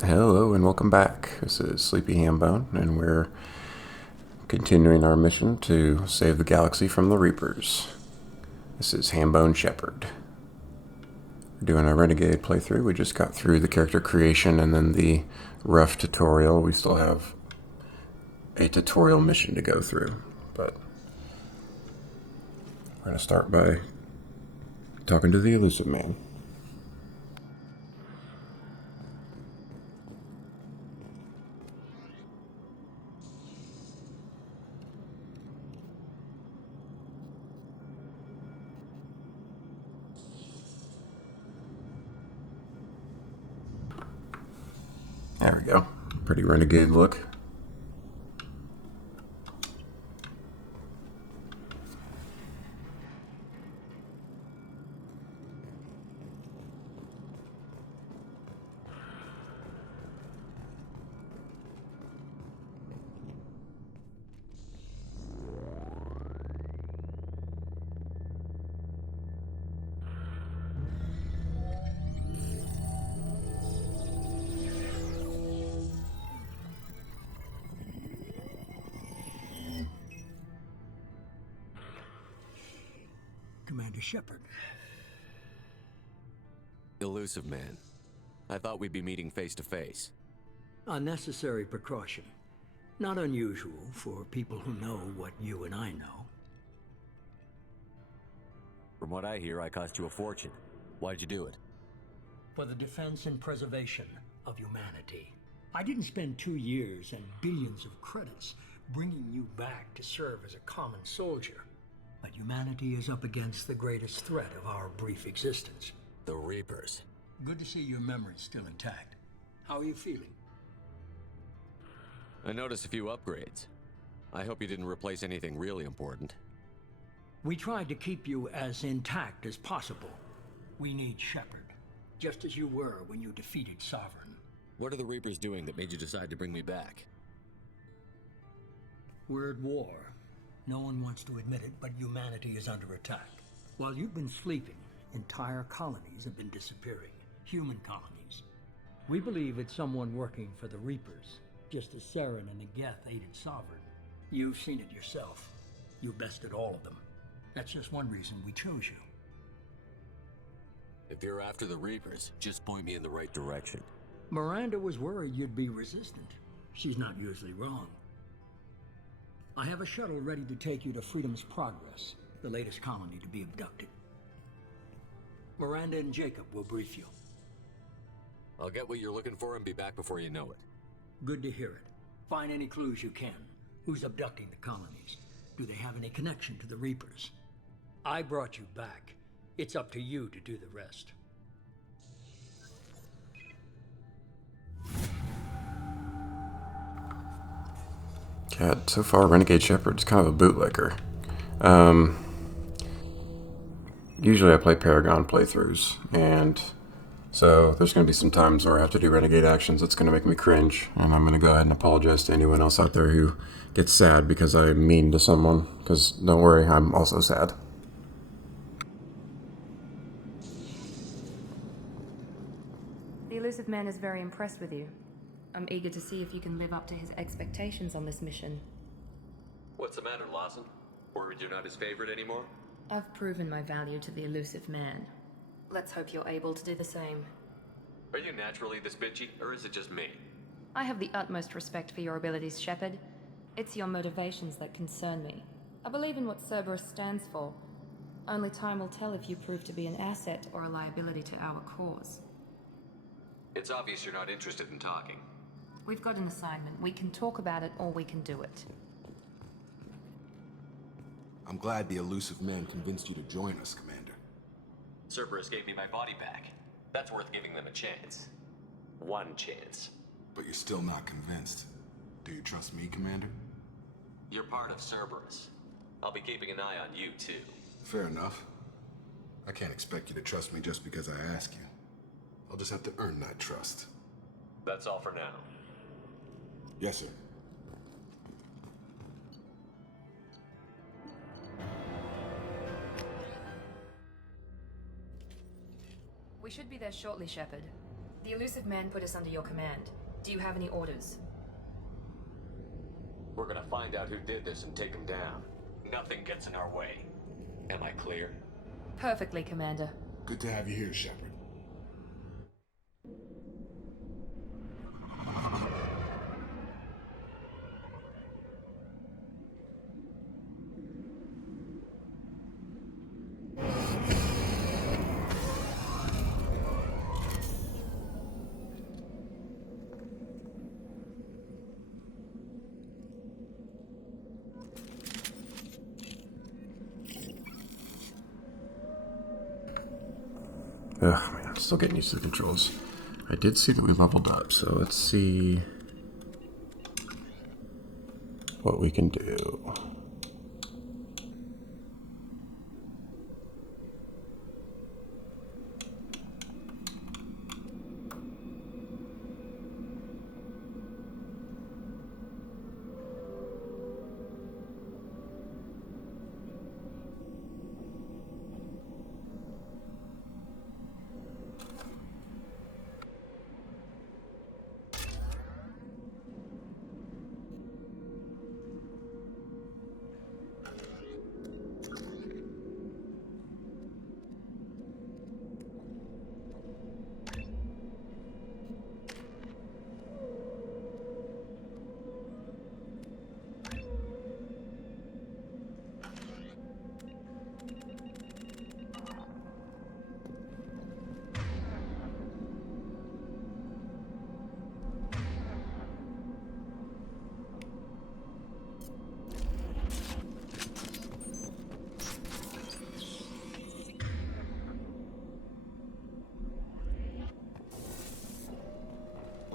Hello and welcome back. This is Sleepy Hambone, and we're continuing our mission to save the galaxy from the Reapers. This is Hambone Shepherd. We're doing a Renegade playthrough. We just got through the character creation and then the rough tutorial. We still have a tutorial mission to go through, but we're going to start by talking to the Elusive Man. There we go. Pretty Renegade look. Commander Shepard. Elusive man. I thought we'd be meeting face to face. A necessary precaution. Not unusual for people who know what you and I know. From what I hear, I cost you a fortune. Why'd you do it? For the defense and preservation of humanity. I didn't spend 2 years and billions of credits bringing you back to serve as a common soldier. But humanity is up against the greatest threat of our brief existence. The Reapers. Good to see your memory's still intact. How are you feeling? I noticed a few upgrades. I hope you didn't replace anything really important. We tried to keep you as intact as possible. We need Shepard, just as you were when you defeated Sovereign. What are the Reapers doing that made you decide to bring me back? We're at war. No one wants to admit it, but humanity is under attack. While you've been sleeping, entire colonies have been disappearing. Human colonies. We believe it's someone working for the Reapers, just as Saren and the Geth aided Sovereign. You've seen it yourself. You bested all of them. That's just one reason we chose you. If you're after the Reapers, just point me in the right direction. Miranda was worried you'd be resistant. She's not usually wrong. I have a shuttle ready to take you to Freedom's Progress, the latest colony to be abducted. Miranda and Jacob will brief you. I'll get what you're looking for and be back before you know it. Good to hear it. Find any clues you can. Who's abducting the colonies? Do they have any connection to the Reapers? I brought you back. It's up to you to do the rest. God, so far Renegade Shepherd's kind of a bootlegger. Usually I play Paragon playthroughs, and so there's going to be some times where I have to do Renegade actions that's going to make me cringe, and I'm going to go ahead and apologize to anyone else out there who gets sad because I'm mean to someone, because don't worry, I'm also sad. The Elusive Man is very impressed with you. I'm eager to see if you can live up to his expectations on this mission. What's the matter, Lawson? Or you're not his favorite anymore? I've proven my value to the Elusive Man. Let's hope you're able to do the same. Are you naturally this bitchy, or is it just me? I have the utmost respect for your abilities, Shepard. It's your motivations that concern me. I believe in what Cerberus stands for. Only time will tell if you prove to be an asset or a liability to our cause. It's obvious you're not interested in talking. We've got an assignment. We can talk about it or we can do it. I'm glad the Elusive Man convinced you to join us, Commander. Cerberus gave me my body back. That's worth giving them a chance. One chance. But you're still not convinced. Do you trust me, Commander? You're part of Cerberus. I'll be keeping an eye on you, too. Fair enough. I can't expect you to trust me just because I ask you. I'll just have to earn that trust. That's all for now. Yes, sir. We should be there shortly, Shepard. The elusive man put us under your command. Do you have any orders? We're gonna find out who did this and take him down. Nothing gets in our way. Am I clear? Perfectly, Commander. Good to have you here, Shepard. Ugh, man, I'm still getting used to the controls. I did see that we leveled up, so let's see what we can do.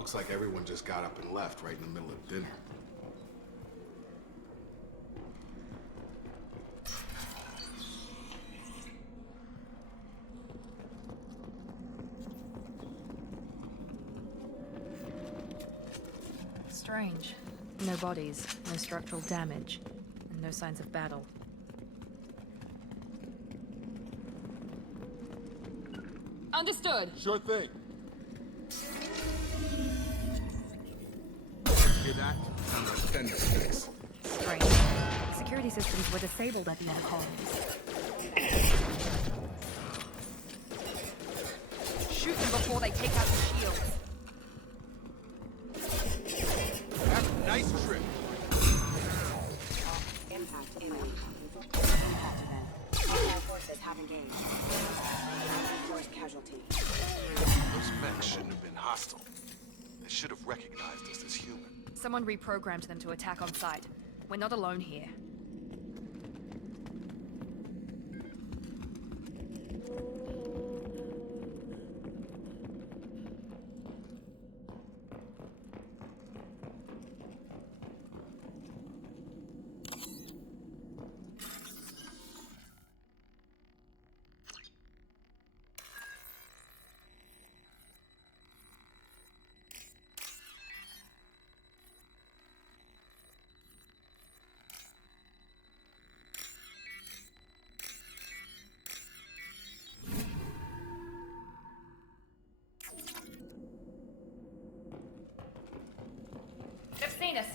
Looks like everyone just got up and left right in the middle of dinner. Strange. No bodies, no structural damage, and no signs of battle. Understood. Sure thing. Hear that? Sounds like fender sticks. Strange. Security systems were disabled at the other colonies. Shoot them before they take out the shields. Nice trip. Impact imminent. Impact event. All forces have engaged. First casualty. Those mechs shouldn't have been hostile. They should have recognized us as human. Someone reprogrammed them to attack on sight. We're not alone here. They've seen us.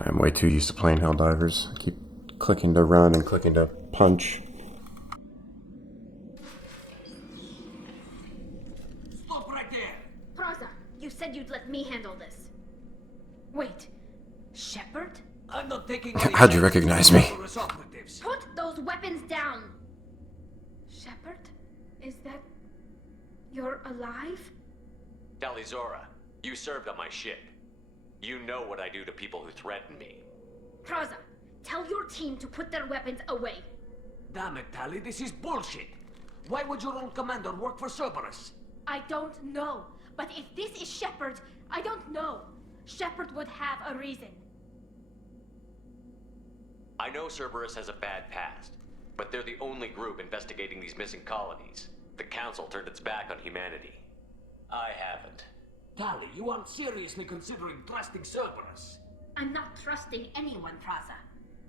I'm way too used to playing Helldivers. I keep clicking to run and clicking to punch. Stop right there! Praza, you said you'd let me handle this. Wait, Shepard? I'm not taking How'd you recognize me? operatives. Put those weapons down! Shepard? Is that... you're alive? Talizora, you served on my ship. You know what I do to people who threaten me. Praza, tell your team to put their weapons away. Damn it, Tali, this is bullshit. Why would your own commander work for Cerberus? I don't know, but if this is Shepard, I don't know. Shepard would have a reason. I know Cerberus has a bad past, but they're the only group investigating these missing colonies. The Council turned its back on humanity. I haven't. Tali, you aren't seriously considering trusting Cerberus. I'm not trusting anyone, Praza.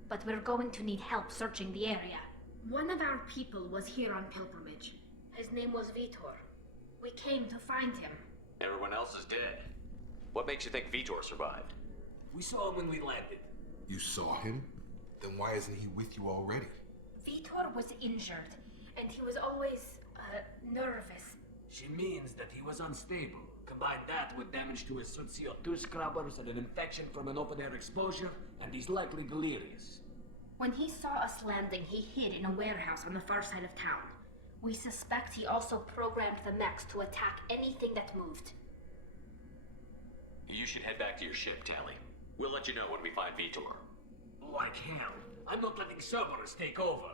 But we're going to need help searching the area. One of our people was here on pilgrimage. His name was Vitor. We came to find him. Everyone else is dead. What makes you think Vitor survived? We saw him when we landed. You saw him? Then why isn't he with you already? Vitor was injured, and he was always, nervous. She means that he was unstable. Combine that with damage to his suit CO2 scrubbers and an infection from an open-air exposure, and he's likely delirious. When he saw us landing, he hid in a warehouse on the far side of town. We suspect he also programmed the mechs to attack anything that moved. You should head back to your ship, Tally. We'll let you know when we find Vitor. Like hell. I'm not letting Cerberus take over.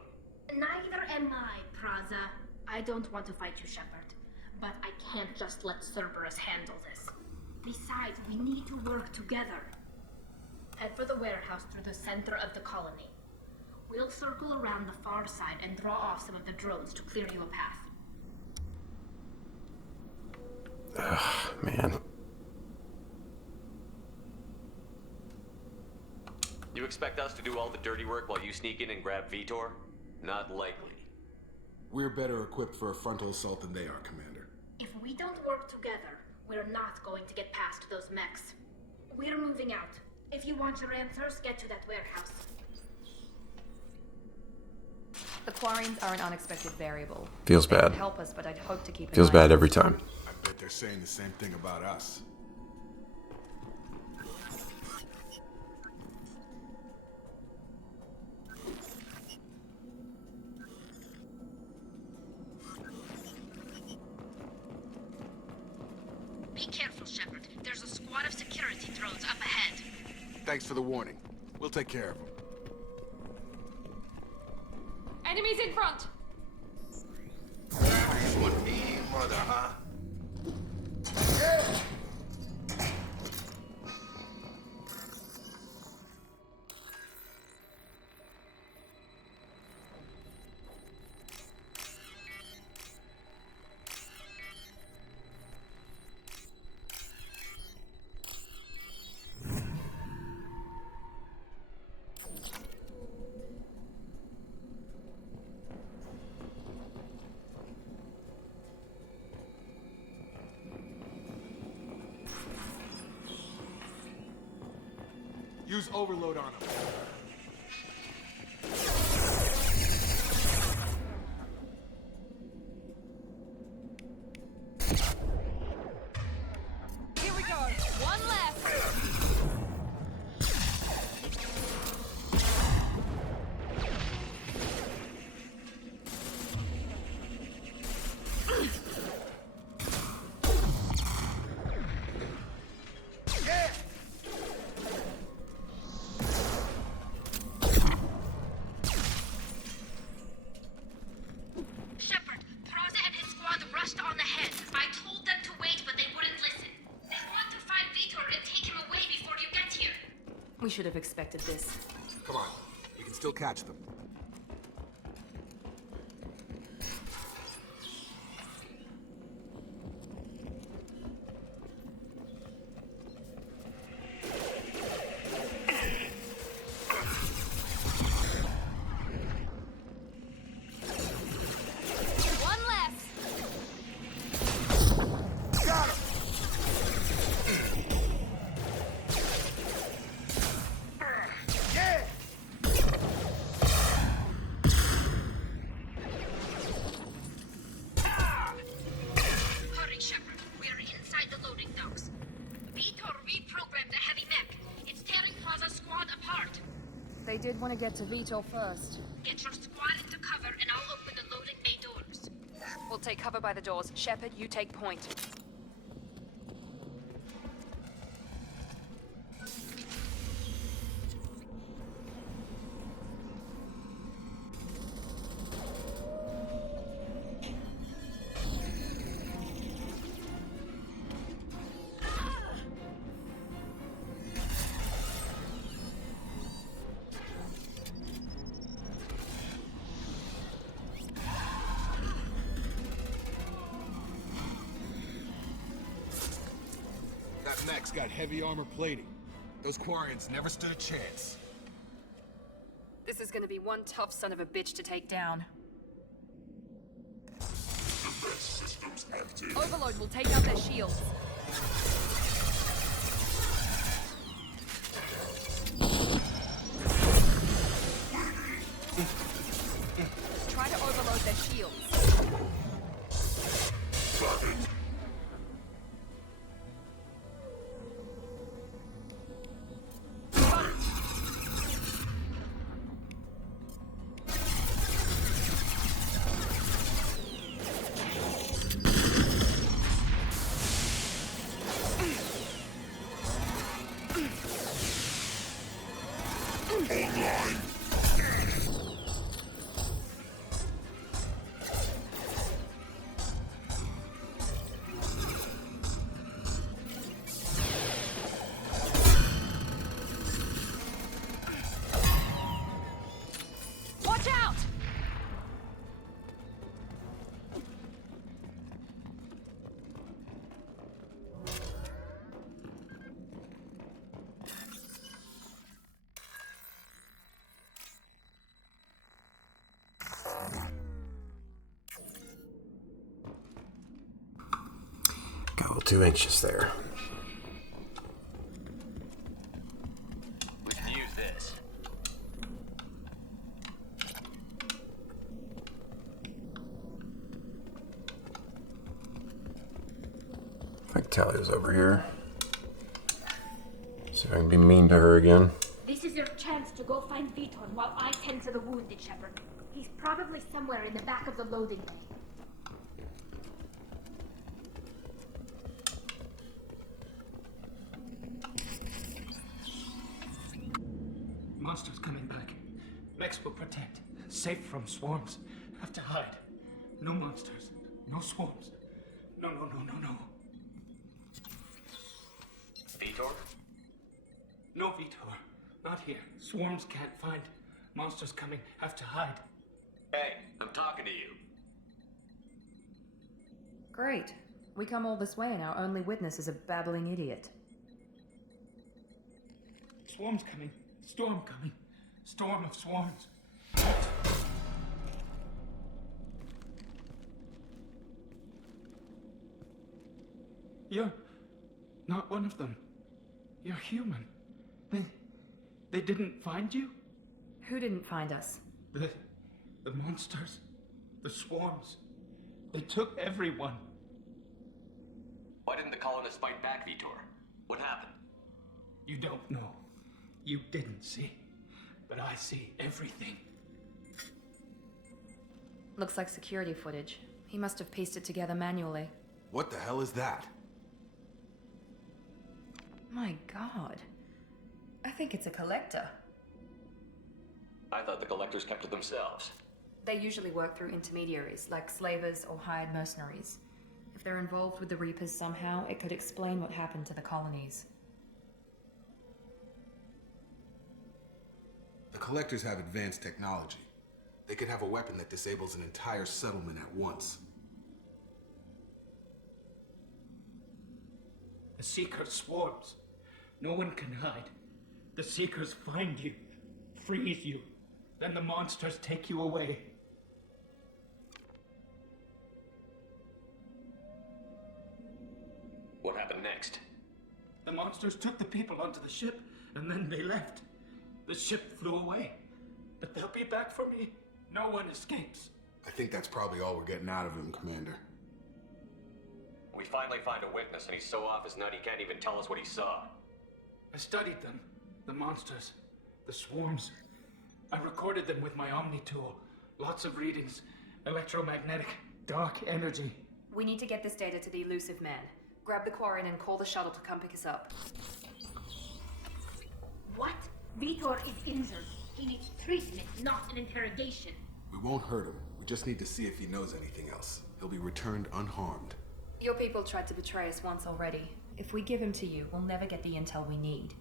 Neither am I, Praza. I don't want to fight you, Shepard. But I can't just let Cerberus handle this. Besides, we need to work together. Head for the warehouse through the center of the colony. We'll circle around the far side and draw off some of the drones to clear you a path. Ugh, man. You expect us to do all the dirty work while you sneak in and grab Vitor? Not likely. We're better equipped for a frontal assault than they are, Commander. If we don't work together, we're not going to get past those mechs. We're moving out. If you want your answers, get to that warehouse. The Quarrians are an unexpected variable. Feels They bad. could help us, but I'd hope to keep an Feels eye bad on every them. time. I bet they're saying the same thing about us. Be careful, Shepard. There's a squad of security drones up ahead. Thanks for the warning. We'll take care of them. Enemies in front! This one me, mother, huh? Use overload on them. Here we go! One left! Shepard, Praza and his squad rushed on ahead. I told them to wait, but they wouldn't listen. They want to find Vitor and take him away before you get here. We should have expected this. Come on. We can still catch them. One left! Got him! Yeah! Hurry, Shepard. We're inside the loading docks. Vitor reprogrammed the heavy mech. It's tearing Praza's squad apart. They did want to get to Vitor first. Get your squad into cover and I'll open the loading bay doors. We'll take cover by the doors. Shepard, you take point. That mech's got heavy armor plating. Those Quarians never stood a chance. This is gonna be one tough son of a bitch to take down. Overload will take out their shields. Try to overload their shields. Watch out! Got a little too anxious there. We can use this. I think Talia's over here. See if I can be mean to her again. This is your chance to go find Vitor while I tend to the wounded, Shepard. He's probably somewhere in the back of the loading bay. Monsters coming back. Vex will protect. Safe from swarms. Have to hide. No monsters. No swarms. No. Vitor? No Vitor. Not here. Swarms can't find. Monsters coming. Have to hide. Hey, I'm talking to you. Great. We come all this way and our only witness is a babbling idiot. Swarms coming. Storm coming. Storm of swarms. You're not one of them. You're human. They didn't find you? Who didn't find us? The monsters. The swarms. They took everyone. Why didn't the colonists fight back, Vitor? What happened? You don't know. You didn't see. But I see everything. Looks like security footage. He must have pieced it together manually. What the hell is that? My god. I think it's a collector. I thought the collectors kept to themselves. They usually work through intermediaries, like slavers or hired mercenaries. If they're involved with the Reapers somehow, it could explain what happened to the colonies. The collectors have advanced technology. They could have a weapon that disables an entire settlement at once. The Seeker swarms. No one can hide. The Seekers find you, freeze you, then the monsters take you away. What happened next? The monsters took the people onto the ship, and then they left. The ship flew away. But they'll be back for me. No one escapes. I think that's probably all we're getting out of him, Commander. We finally find a witness, and he's so off his nut he can't even tell us what he saw. I studied them. The monsters. The swarms. I recorded them with my Omni tool. Lots of readings. Electromagnetic. Dark energy. We need to get this data to the elusive man. Grab the Quarian and call the shuttle to come pick us up. What? Vitor is injured. He needs treatment, not an interrogation. We won't hurt him. We just need to see if he knows anything else. He'll be returned unharmed. Your people tried to betray us once already. If we give him to you, we'll never get the intel we need.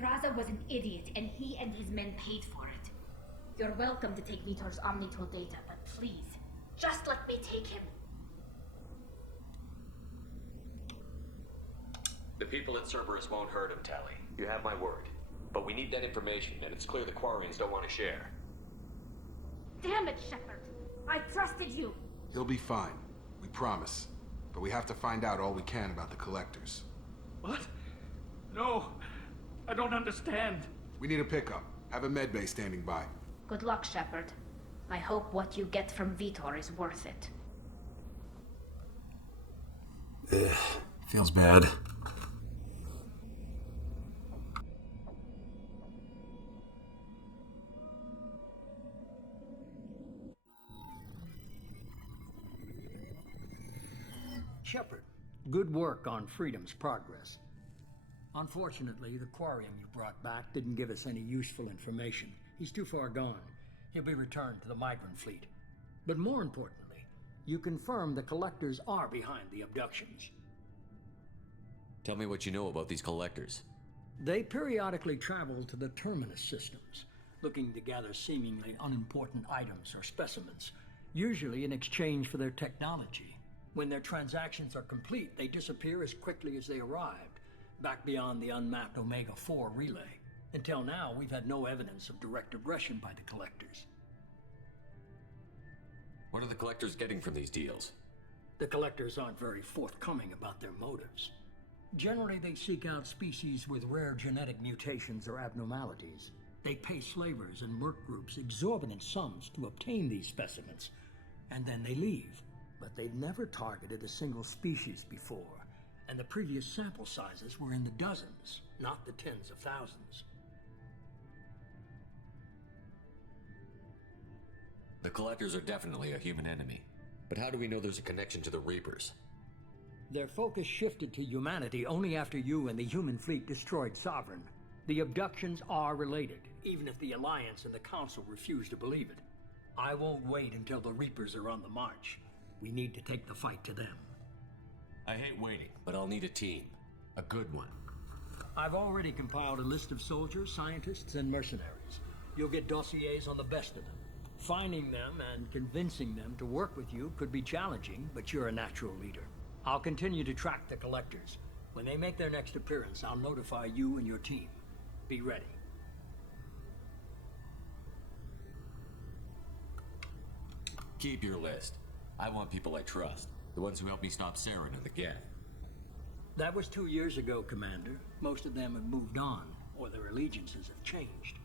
Praza was an idiot, and he and his men paid for it. You're welcome to take Vitor's Omnitool data, but please, just let me take him. The people at Cerberus won't hurt him, Tali. You have my word. But we need that information, and it's clear the Quarians don't want to share. Damn it, Shepard! I trusted you! He'll be fine. We promise. But we have to find out all we can about the collectors. What? No, I don't understand. We need a pickup. Have a medbay standing by. Good luck, Shepard. I hope what you get from Vitor is worth it. Ugh, feels bad. Shepard, good work on Freedom's progress. Unfortunately, the Quarian you brought back didn't give us any useful information. He's too far gone. He'll be returned to the migrant fleet. But more importantly, you confirmed the collectors are behind the abductions. Tell me what you know about these collectors. They periodically travel to the terminus systems, looking to gather seemingly unimportant items or specimens, usually in exchange for their technology. When their transactions are complete, they disappear as quickly as they arrived, back beyond the unmapped Omega-4 relay. Until now, we've had no evidence of direct aggression by the collectors. What are the collectors getting from these deals? The collectors aren't very forthcoming about their motives. Generally, they seek out species with rare genetic mutations or abnormalities. They pay slavers and merc groups exorbitant sums to obtain these specimens, and then they leave. But they've never targeted a single species before, and the previous sample sizes were in the dozens, not the tens of thousands. The collectors are definitely a human enemy. But how do we know there's a connection to the Reapers? Their focus shifted to humanity only after you and the human fleet destroyed Sovereign. The abductions are related, even if the Alliance and the Council refuse to believe it. I won't wait until the Reapers are on the march. We need to take the fight to them. I hate waiting, but I'll need a team. A good one. I've already compiled a list of soldiers, scientists, and mercenaries. You'll get dossiers on the best of them. Finding them and convincing them to work with you could be challenging, but you're a natural leader. I'll continue to track the collectors. When they make their next appearance, I'll notify you and your team. Be ready. Keep your list. I want people I trust. The ones who helped me stop Saren and the Geth. That was 2 years ago, Commander. Most of them have moved on, or their allegiances have changed.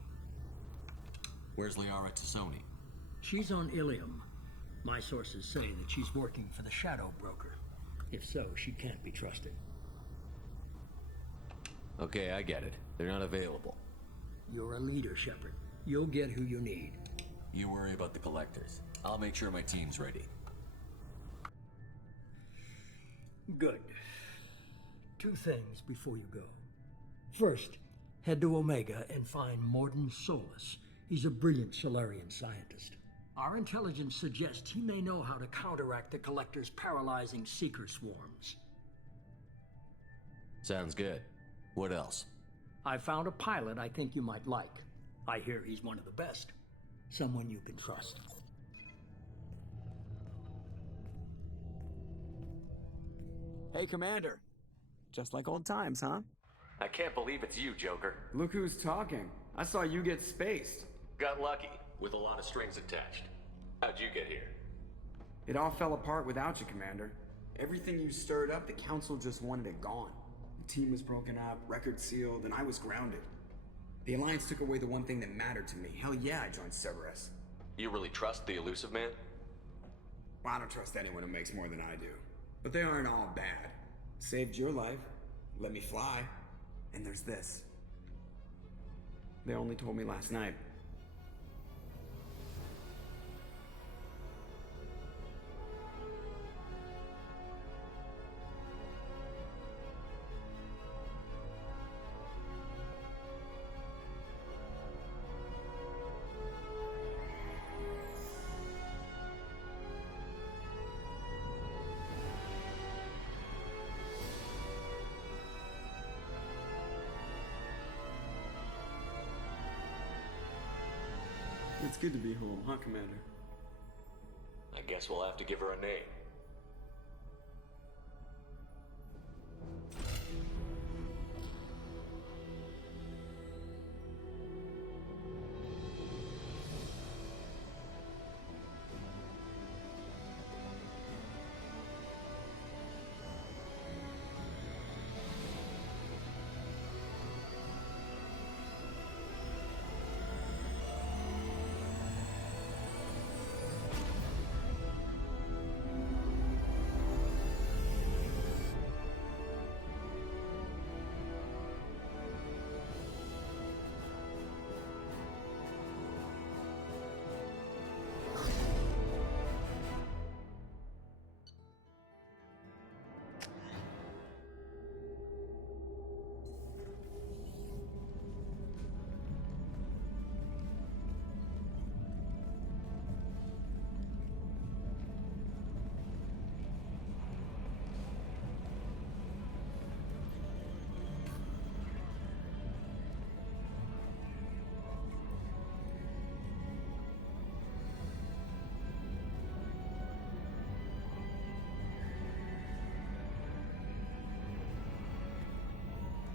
Where's Liara Tassoni? She's on Ilium. My sources say that she's working for the Shadow Broker. If so, she can't be trusted. Okay, I get it. They're not available. You're a leader, Shepard. You'll get who you need. You worry about the collectors. I'll make sure my team's ready. Good. 2 things before you go. First, head to Omega and find Morden Solus. He's a brilliant Solarian scientist. Our intelligence suggests he may know how to counteract the Collector's paralyzing Seeker swarms. Sounds good. What else? I found a pilot I think you might like. I hear he's one of the best. Someone you can trust. Hey, Commander. Just like old times, huh? I can't believe it's you, Joker. Look who's talking. I saw you get spaced. Got lucky, with a lot of strings attached. How'd you get here? It all fell apart without you, Commander. Everything you stirred up, the Council just wanted it gone. The team was broken up, record sealed, and I was grounded. The Alliance took away the one thing that mattered to me. Hell yeah, I joined Cerberus. You really trust the Elusive Man? Well, I don't trust anyone who makes more than I do. But they aren't all bad. Saved your life, let me fly, and there's this. They only told me last night. It's good to be home, huh, Commander? I guess we'll have to give her a name.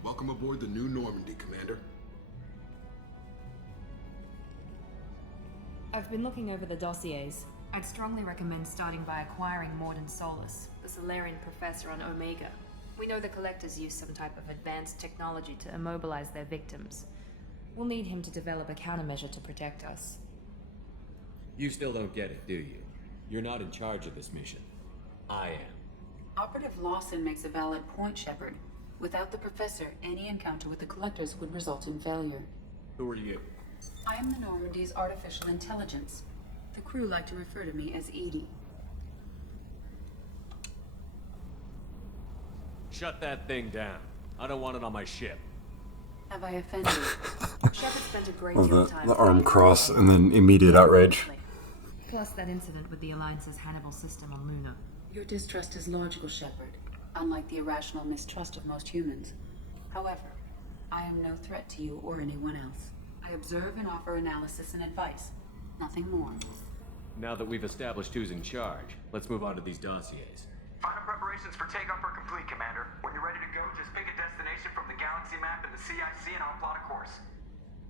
Welcome aboard the new Normandy, Commander. I've been looking over the dossiers. I'd strongly recommend starting by acquiring Morden Solus, the Solarian professor on Omega. We know the Collectors use some type of advanced technology to immobilize their victims. We'll need him to develop a countermeasure to protect us. You still don't get it, do you? You're not in charge of this mission. I am. Operative Lawson makes a valid point, Shepard. Without the Professor, any encounter with the Collectors would result in failure. Who are you? I am the Normandy's artificial intelligence. The crew like to refer to me as Edie. Shut that thing down. I don't want it on my ship. Have I offended? Shepard spent a great Oh, deal of time... the arm cross and then immediate outrage. Plus that incident with the Alliance's Hannibal system on Luna. Your distrust is logical, Shepard, unlike the irrational mistrust of most humans. However, I am no threat to you or anyone else. I observe and offer analysis and advice. Nothing more. Now that we've established who's in charge, let's move on to these dossiers. Final preparations for takeoff are complete, Commander. When you're ready to go, just pick a destination from the galaxy map in the CIC and I'll plot a course.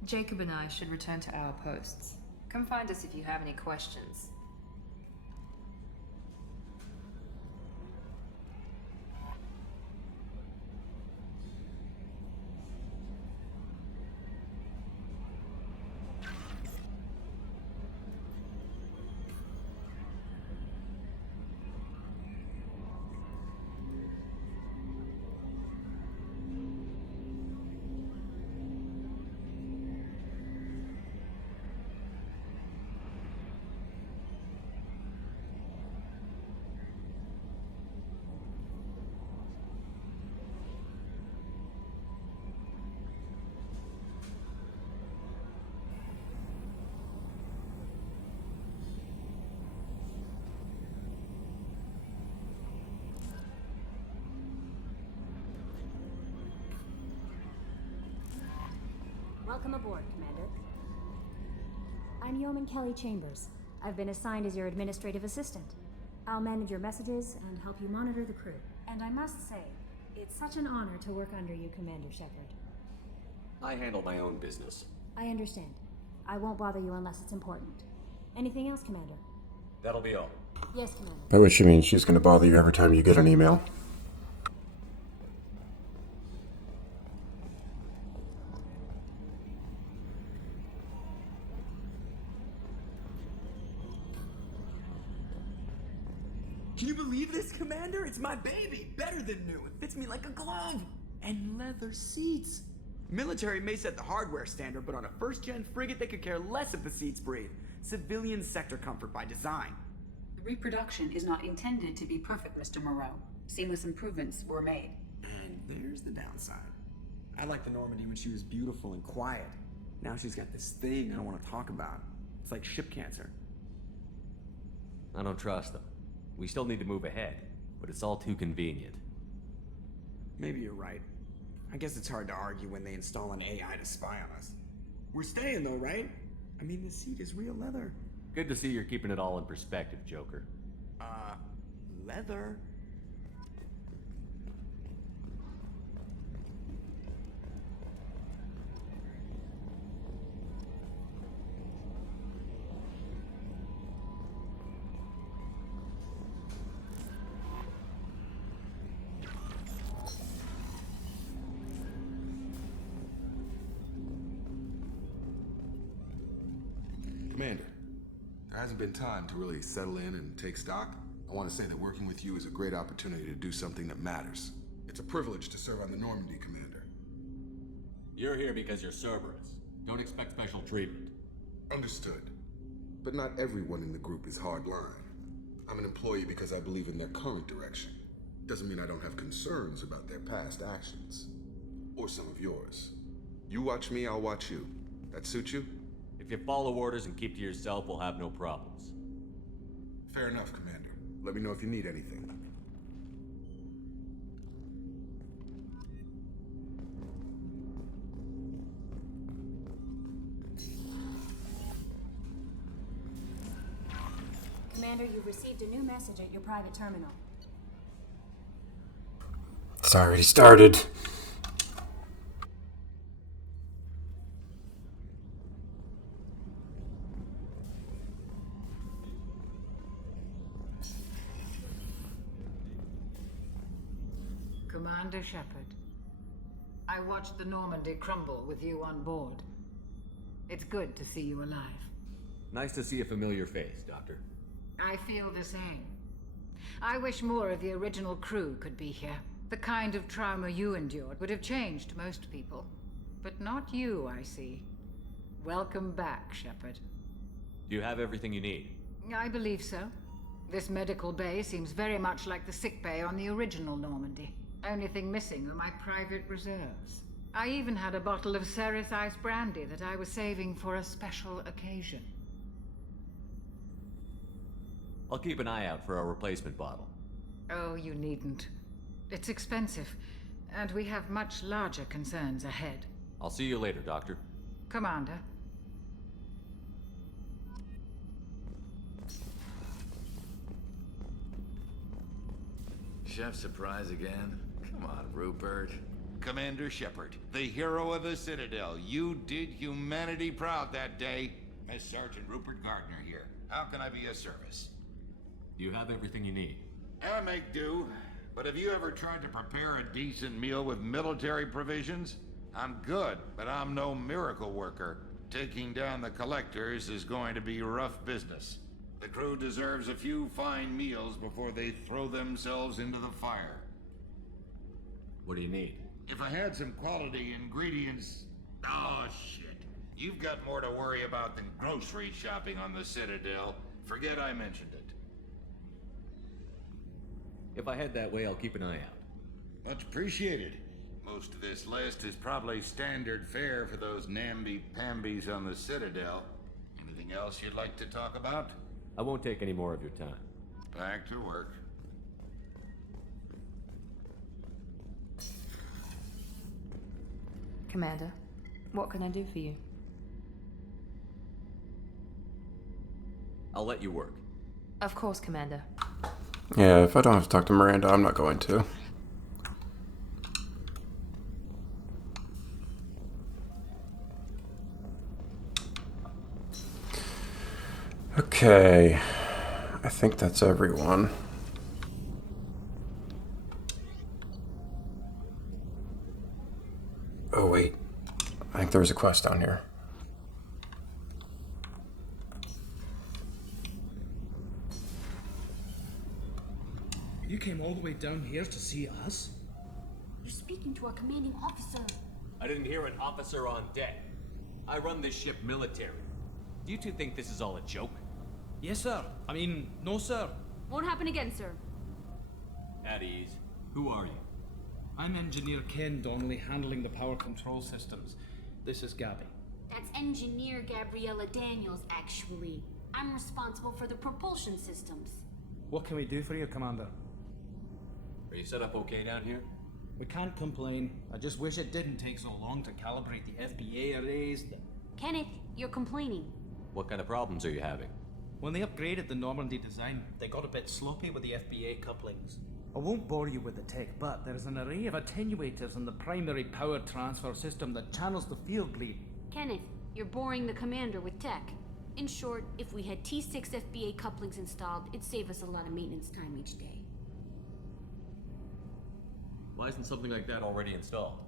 Jacob and I should return to our posts. Come find us if you have any questions. Welcome aboard, Commander. I'm Yeoman Kelly Chambers. I've been assigned as your administrative assistant. I'll manage your messages and help you monitor the crew. And I must say, it's such an honor to work under you, Commander Shepard. I handle my own business. I understand. I won't bother you unless it's important. Anything else, Commander? That'll be all. Yes, Commander. By which she means she's going to bother you every time you get an email. Can you believe this, Commander? It's my baby! Better than new. It fits me like a glove! And leather seats. Military may set the hardware standard, but on a first-gen frigate, they could care less if the seats breathe. Civilian sector comfort by design. The reproduction is not intended to be perfect, Mr. Moreau. Seamless improvements were made. And there's the downside. I liked the Normandy when she was beautiful and quiet. Now she's got this thing I don't want to talk about. It's like ship cancer. I don't trust them. We still need to move ahead, but it's all too convenient. Maybe you're right. I guess it's hard to argue when they install an AI to spy on us. We're staying though, right? I mean, the seat is real leather. Good to see you're keeping it all in perspective, Joker. Leather? Commander, there hasn't been time to really settle in and take stock. I want to say that working with you is a great opportunity to do something that matters. It's a privilege to serve on the Normandy, Commander. You're here because you're Cerberus. Don't expect special treatment. Understood. But not everyone in the group is hardline. I'm an employee because I believe in their current direction. Doesn't mean I don't have concerns about their past actions. Or some of yours. You watch me, I'll watch you. That suit you? If you follow orders and keep to yourself, we'll have no problems. Fair enough, Commander. Let me know if you need anything. Commander, you've received a new message at your private terminal. It's already started. Commander Shepard. I watched the Normandy crumble with you on board. It's good to see you alive. Nice to see a familiar face, Doctor. I feel the same. I wish more of the original crew could be here. The kind of trauma you endured would have changed most people. But not you, I see. Welcome back, Shepard. Do you have everything you need? I believe so. This medical bay seems very much like the sick bay on the original Normandy. Only thing missing were my private reserves. I even had a bottle of Ceres Ice brandy that I was saving for a special occasion. I'll keep an eye out for a replacement bottle. Oh, you needn't. It's expensive, and we have much larger concerns ahead. I'll see you later, Doctor. Commander. Chef surprise again? Come on, Rupert. Commander Shepard, the hero of the Citadel. You did humanity proud that day. Miss Sergeant Rupert Gardner here. How can I be of service? You have everything you need. I make do. But have you ever tried to prepare a decent meal with military provisions? I'm good, but I'm no miracle worker. Taking down the collectors is going to be rough business. The crew deserves a few fine meals before they throw themselves into the fire. What do you need? If I had some quality ingredients... Oh, shit. You've got more to worry about than grocery shopping on the Citadel. Forget I mentioned it. If I head that way, I'll keep an eye out. Much appreciated. Most of this list is probably standard fare for those namby-pambies on the Citadel. Anything else you'd like to talk about? I won't take any more of your time. Back to work. Commander, what can I do for you? I'll let you work. Of course, Commander. Yeah, if I don't have to talk to Miranda, I'm not going to. Okay. I think that's everyone. Oh, wait. I think there's a quest down here. You came all the way down here to see us? You're speaking to our commanding officer. I didn't hear an officer on deck. I run this ship military. Do you two think this is all a joke? Yes, sir. I mean, no, sir. Won't happen again, sir. At ease. Who are you? I'm Engineer Ken Donnelly, handling the power control systems. This is Gabby. That's Engineer Gabriella Daniels, actually. I'm responsible for the propulsion systems. What can we do for you, Commander? Are you set up okay down here? We can't complain. I just wish it didn't take so long to calibrate the FBA arrays. Kenneth, you're complaining. What kind of problems are you having? When they upgraded the Normandy design, they got a bit sloppy with the FBA couplings. I won't bore you with the tech, but there's an array of attenuators in the primary power transfer system that channels the field bleed. Kenneth, you're boring the commander with tech. In short, if we had T6 FBA couplings installed, it'd save us a lot of maintenance time each day. Why isn't something like that already installed?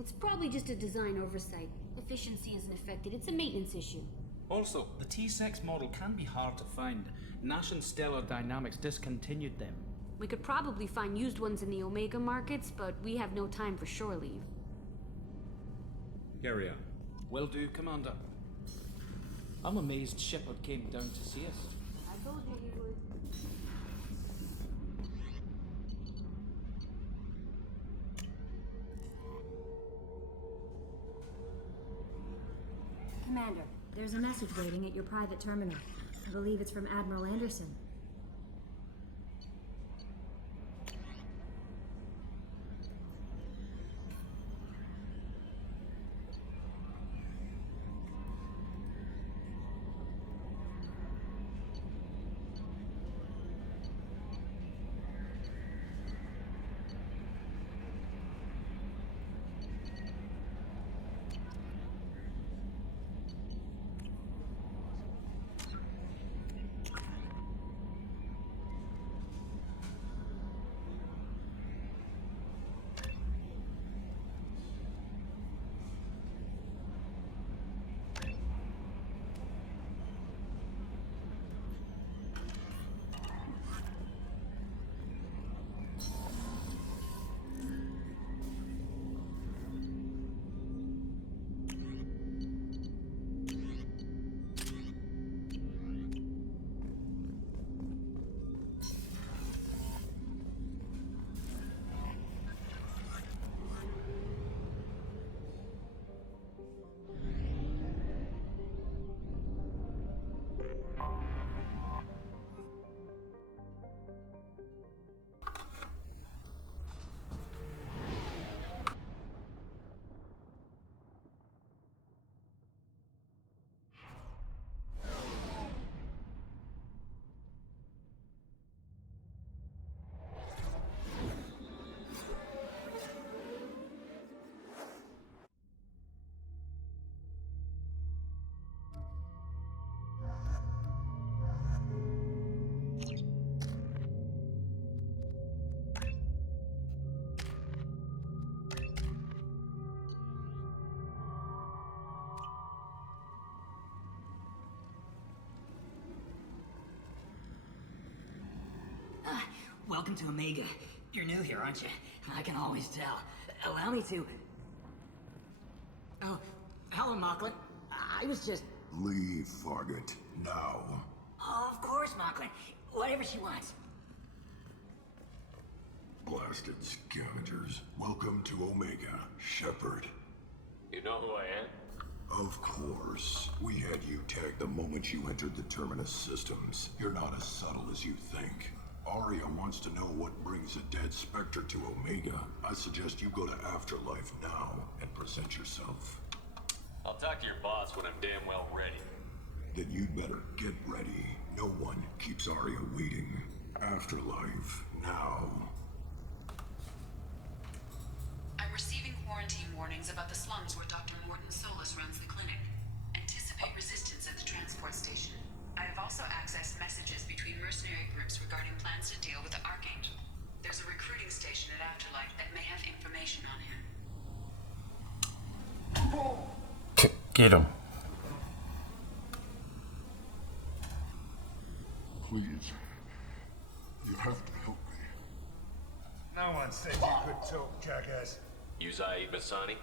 It's probably just a design oversight. Efficiency isn't affected, it's a maintenance issue. Also, the T6 model can be hard to find. Nash and Stellar Dynamics discontinued them. We could probably find used ones in the Omega markets, but we have no time for shore leave. Carry on. Will do, Commander. I'm amazed Shepard came down to see us. I told you he would. Commander, there's a message waiting at your private terminal. I believe it's from Admiral Anderson. Welcome to Omega. You're new here, aren't you? I can always tell. Allow me to... Oh, hello, Mocklin. I was just... Leave, Fargate. Now. Oh, of course, Mocklin. Whatever she wants. Blasted scavengers. Welcome to Omega, Shepard. You know who I am? Of course. We had you tagged the moment you entered the Terminus systems. You're not as subtle as you think. Aria wants to know what brings a dead Spectre to Omega. I suggest you go to Afterlife now and present yourself. I'll talk to your boss when I'm damn well ready. Then you'd better get ready. No one keeps Aria waiting. Afterlife now. I'm receiving quarantine warnings about the slums where Dr. Morton Solus runs the clinic. Anticipate resistance at the transport station. I have also accessed messages between mercenary groups regarding plans to deal with the Archangel. There's a recruiting station at Afterlife that may have information on him. Get him. Please. You have to help me. No one said you could talk, jackass. Uzai Masani?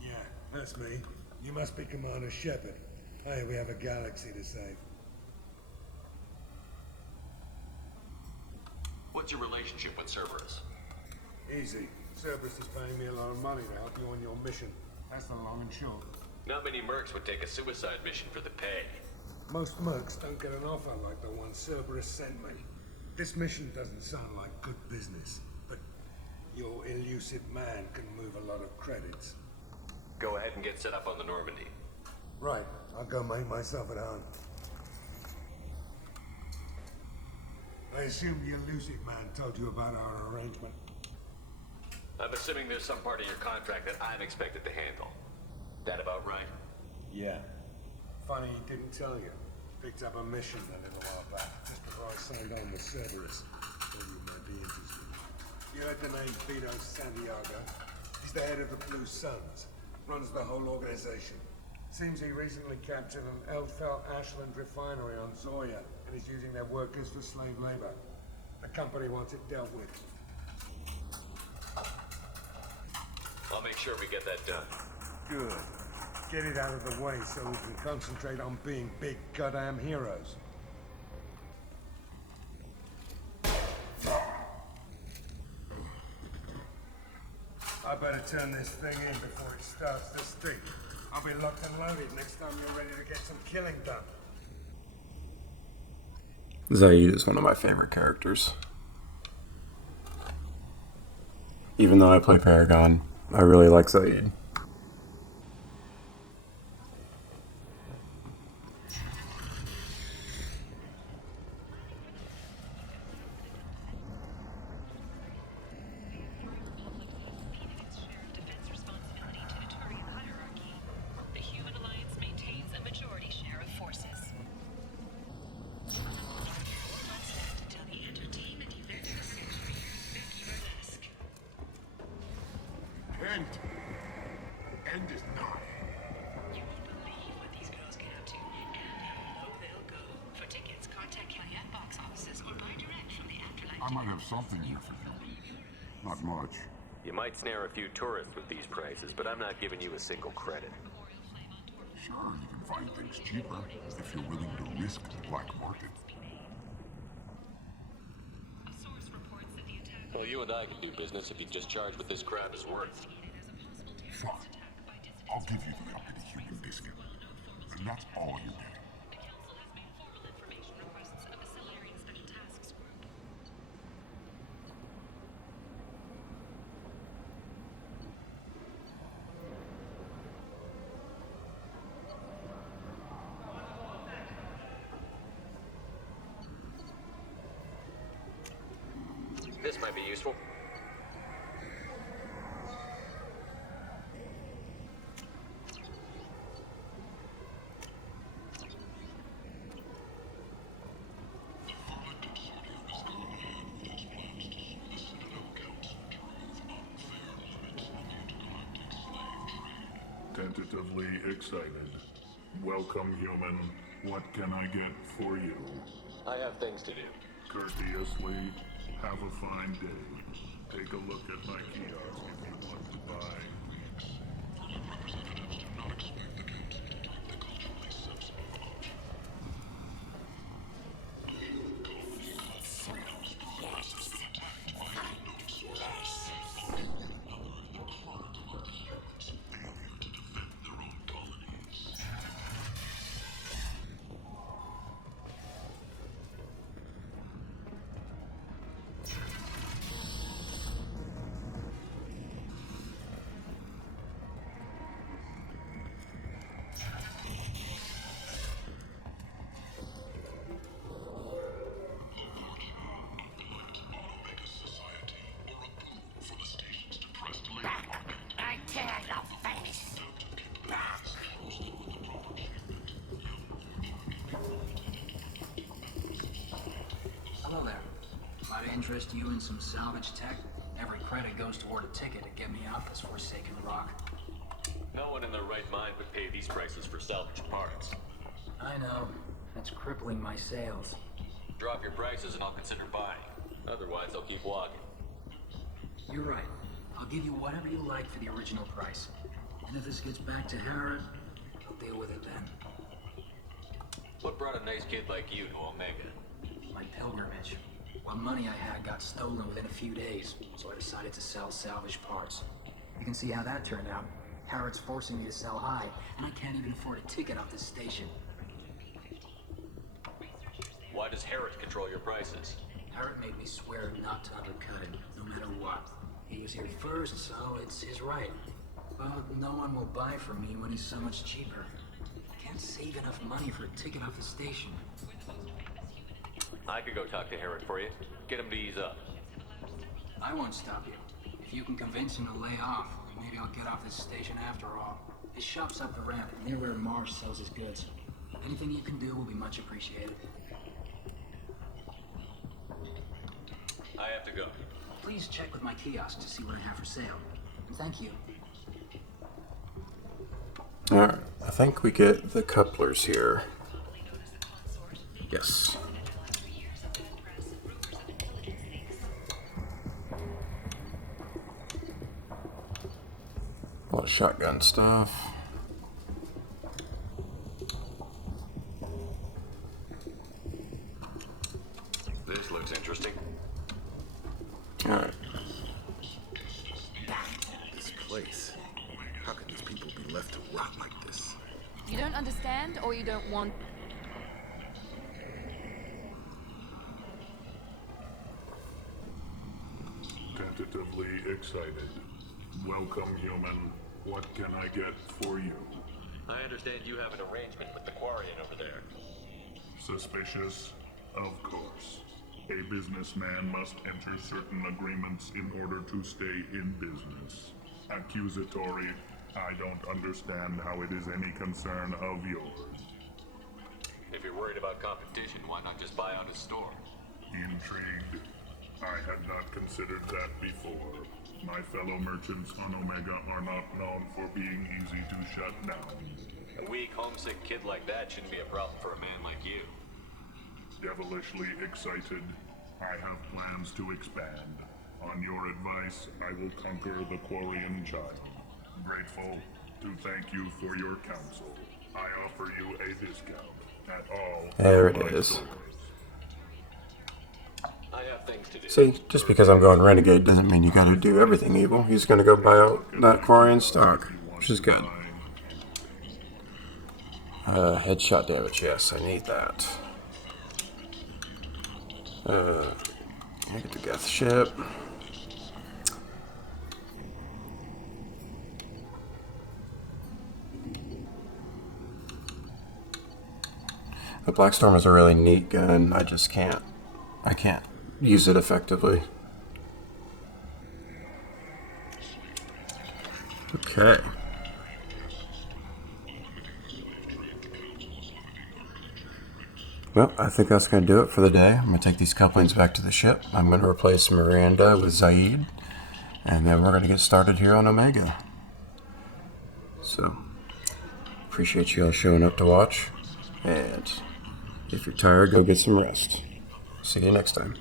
Yeah, that's me. You must be Commander Shepard. Hey, we have a galaxy to save. What's your relationship with Cerberus? Easy. Cerberus is paying me a lot of money to help you on your mission. That's the long and short. Not many mercs would take a suicide mission for the pay. Most mercs don't get an offer like the one Cerberus sent me. This mission doesn't sound like good business, but your elusive man can move a lot of credits. Go ahead and get set up on the Normandy. Right, I'll go make myself at home. I assume the elusive man told you about our arrangement. I'm assuming there's some part of your contract that I'm expected to handle. That about right? Yeah. Funny he didn't tell you. Picked up a mission a little while back, just before I signed on with Cerberus. Thought you might be interested. You heard the name Vito Santiago? He's the head of the Blue Suns. Runs the whole organization. Seems he recently captured an Eldfell Ashland refinery on Zoya and is using their workers for slave labor. The company wants it dealt with. I'll make sure we get that done. Good. Get it out of the way so we can concentrate on being big goddamn heroes. I better turn this thing in before it starts to stink. I'll be locked and loaded next time you're ready to get some killing done. Zaid is one of my favorite characters. Even though I play Paragon, I really like Zaid. End is not. You won't believe what these girls get up to and how low they'll go. For tickets, contact Kelly at box offices or buy direct from the Afterlife. I might have something here for you. Not much. You might snare a few tourists with these prices, but I'm not giving you a single credit. Sure, you can find things cheaper if you're willing to risk the black market. Well, you and I can do business if you just charge what this crowd is worth. Fine. I'll give you the company human biscuit. And that's all you get. This might be useful. Tentatively excited. Welcome, human. What can I get for you? I have things to do. Courteously, have a fine day. Take a look at my kiosk if you want to buy. I tear your face! Hello there. Might I interest you in some salvage tech? Every credit goes toward a ticket to get me off this forsaken rock. No one in their right mind would pay these prices for salvage parts. I know. That's crippling my sales. Drop your prices and I'll consider buying. Otherwise, I'll keep walking. You're right. I'll give you whatever you like for the original price. And if this gets back to Harrod, I'll deal with it then. What brought a nice kid like you to Omega? My pilgrimage. What money I had got stolen within a few days, so I decided to sell salvage parts. You can see how that turned out. Harrod's forcing me to sell high, and I can't even afford a ticket off this station. Why does Harrod control your prices? Harrod made me swear not to undercut him, no matter what. He was here first, so it's his right. But no one will buy from me when he's so much cheaper. I can't save enough money for a ticket off the station. I could go talk to Harrod for you. Get him to ease up. I won't stop you. If you can convince him to lay off, maybe I'll get off this station after all. His shop's up the ramp, near where Marsh sells his goods. Anything you can do will be much appreciated. I have to go. Please check with my kiosk to see what I have for sale. And thank you. Alright, I think we get the couplers here. Yes. A lot of shotgun stuff. This looks interesting. Alright. This place. How can these people be left to rot like this? You don't understand, or you don't want... Tentatively excited. Welcome, human. What can I get for you? I understand you have an arrangement with the Quarian over there. Suspicious? Of course. A businessman must enter certain agreements in order to stay in business. Accusatory, I don't understand how it is any concern of yours. If you're worried about competition, why not just buy on his store? Intrigued? I had not considered that before. My fellow merchants on Omega are not known for being easy to shut down. A weak, homesick kid like that shouldn't be a problem for a man like you. Devilishly excited. I have plans to expand. On your advice, I will conquer the Quarian child. Grateful to thank you for your counsel. I offer you a discount at all. There it my is. stores. I have things to do. See, just because I'm going Renegade doesn't mean you gotta do everything evil. He's gonna go buy out that Quarian stock, which is good. Headshot damage, yes, I need that. Make it the Geth ship. The Blackstorm is a really neat gun. I just can't. I can't use it effectively. Okay. Well, I think that's going to do it for the day. I'm going to take these couplings back to the ship. I'm going to replace Miranda with Zaid. And then we're going to get started here on Omega. So, appreciate you all showing up to watch. And if you're tired, go get some rest. See you next time.